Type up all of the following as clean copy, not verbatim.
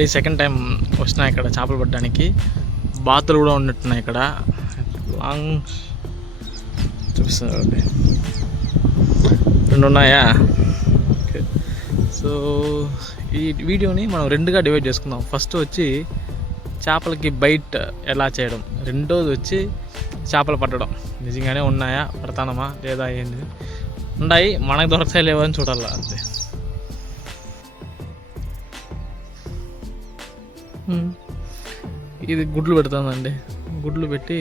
మళ్ళీ second time వచ్చినా ఇక్కడ చేపలు పట్టడానికి. బాతులు కూడా ఉన్నట్టున్నాయి ఇక్కడ. లాంగ్ చూపిస్తారు, 2 ఉన్నాయా? ఓకే. సో ఈ వీడియోని మనం 2గా డివైడ్ చేసుకుందాం. ఫస్ట్ వచ్చి చేపలకి బైట్ ఎలా చేయడం, రెండోది వచ్చి చేపలు పట్టడం. నిజంగానే ఉన్నాయా, పడతానమా లేదా, ఏంటి ఉన్నాయి, మనకు దొరకతాయి లేవో అని చూడాలి అంతే. ఇది గుడ్లు పెడుతుందండి. గుడ్లు పెట్టి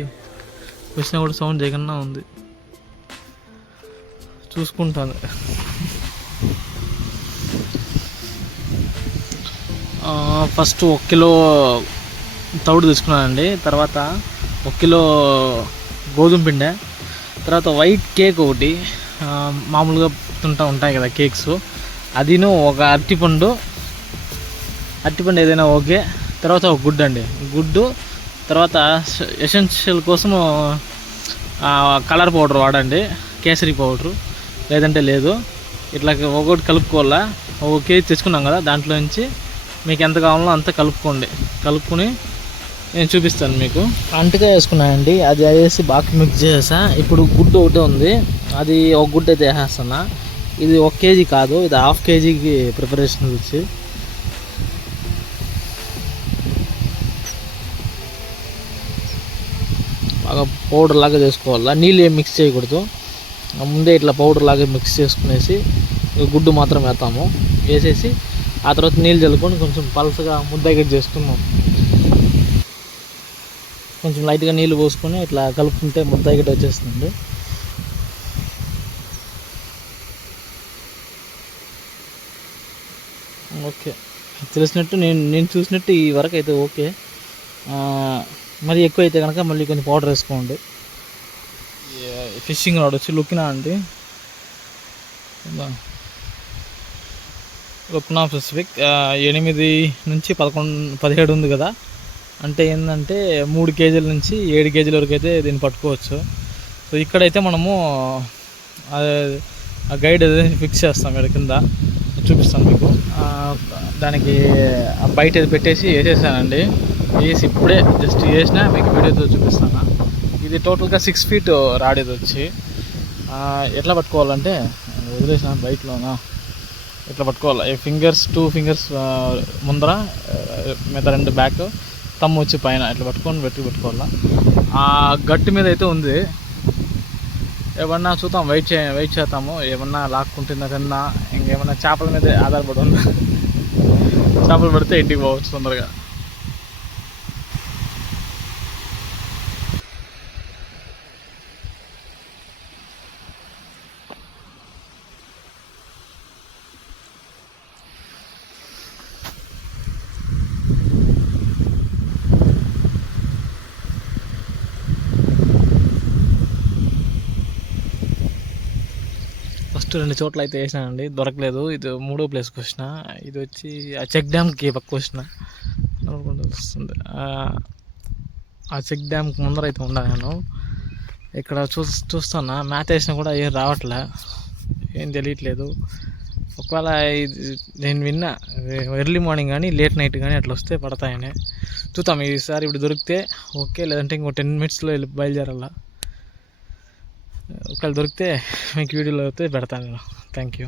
వచ్చినా కూడా సౌండ్ చేయకుండా ఉంది, చూసుకుంటాను. ఫస్ట్ 1 కిలో తౌడు తీసుకున్నానండి. తర్వాత 1 కిలో గోధుమ పిండి, తర్వాత వైట్ కేక్ ఒకటి, మామూలుగా ఉంటాయి కదా కేక్స్, అదిను ఒక అరటిపండు ఏదైనా ఓకే. తర్వాత ఒక గుడ్డు అండి, గుడ్డు. తర్వాత ఎసెన్షియల్ కోసం కలర్ పౌడర్ వాడండి, కేసరి పౌడరు, లేదంటే లేదు. ఇట్లా ఒకటి కలుపుకోవాలా. 1 కేజీ తెచ్చుకున్నాం కదా, దాంట్లో నుంచి మీకు ఎంత కావాలో అంత కలుపుకొని నేను చూపిస్తాను మీకు. అంటుగా వేసుకున్నానండి, అది వేసి బాగా మిక్స్ చేసా. ఇప్పుడు గుడ్డు ఒకటే ఉంది, అది ఒక గుడ్డు అయితే వేసేస్తున్నా. ఇది 1 కేజీ కాదు, ఇది 1/2 కేజీకి ప్రిపరేషన్ వచ్చి. బాగా పౌడర్ లాగా చేసుకోవాలా, నీళ్ళు ఏం మిక్స్ చేయకూడదు. ముందే ఇట్లా పౌడర్ లాగా మిక్స్ చేసుకునేసి గుడ్డు మాత్రం వేసేసి ఆ తర్వాత నీళ్ళు చల్లుకొని కొంచెం పలసగా ముద్దగా చేసుకున్నాం. కొంచెం లైట్గా నీళ్ళు పోసుకొని ఇట్లా కలుపుకుంటే ముద్దగా వచ్చేస్తుంది. ఓకే, తెలిసినట్టు నేను చూసినట్టు ఈ వరకు అయితే ఓకే. మరి ఎక్కువ అయితే కనుక మళ్ళీ కొంచెం పౌడర్ వేసుకోండి. ఫిషింగ్ రాడ్ వచ్చి లుక్నా అండి, లుక్నా స్పెసిఫిక్ 8 నుంచి 17 ఉంది కదా. అంటే ఏంటంటే 3 కేజీల నుంచి 7 కేజీల వరకు అయితే దీన్ని పట్టుకోవచ్చు. సో ఇక్కడైతే మనము ఆ గైడ్ ఫిక్స్ చేస్తాం, ఇక్కడ కింద చూపిస్తాను మీకు. దానికి బయట పెట్టేసి వేసేసానండి. వేసి ఇప్పుడే జస్ట్ వేసినా మీకు వీడియోతో చూపిస్తాను. ఇది టోటల్గా 6 ఫీట్ రాడ్. ఇది వచ్చి ఎట్లా పట్టుకోవాలంటే, వదిలేసిన బయటలోనా ఇట్లా పట్టుకోవాలి. 2 ఫింగర్స్ ముందర, మిగతా 2 బ్యాక్, తమ్ము వచ్చి పైన ఇట్లా పెట్టుకోవాలా. ఆ గట్టు మీద అయితే ఉంది. ఏమన్నా చూద్దాం, వెయిట్ చేద్దాము. ఏమన్నా లాక్కుంటుందా కింద, ఇంకేమన్నా చేపల మీద ఆధారపడి ఉందా. చేపలు పడితే ఇంటికి పోవచ్చు తొందరగా. ఫస్ట్ 2 చోట్ల అయితే వేసినానండి, దొరకలేదు. ఇది 3వ ప్లేస్కి వచ్చిన. ఇది వచ్చి ఆ చెక్ డ్యామ్కి పక్క వచ్చిన వస్తుంది. ఆ చెక్ డ్యామ్కి ముందర అయితే ఉన్నా నేను. ఇక్కడ చూస్తున్నా, మ్యాథ్ వేసినా కూడా ఏం రావట్లే, ఏం తెలియట్లేదు. ఒకవేళ ఇది నేను విన్నా ఎర్లీ మార్నింగ్ కానీ లేట్ నైట్ కానీ అట్లా వస్తే పడతాయని. చూద్దాం ఈసారి. ఇప్పుడు దొరికితే ఓకే, లేదంటే ఇంకో 10 మినిట్స్లో బయలుదేరాల. ఒకవేళ దొరికితే మీకు వీడియోలో అయితే పెడతాను నేను. Thank you.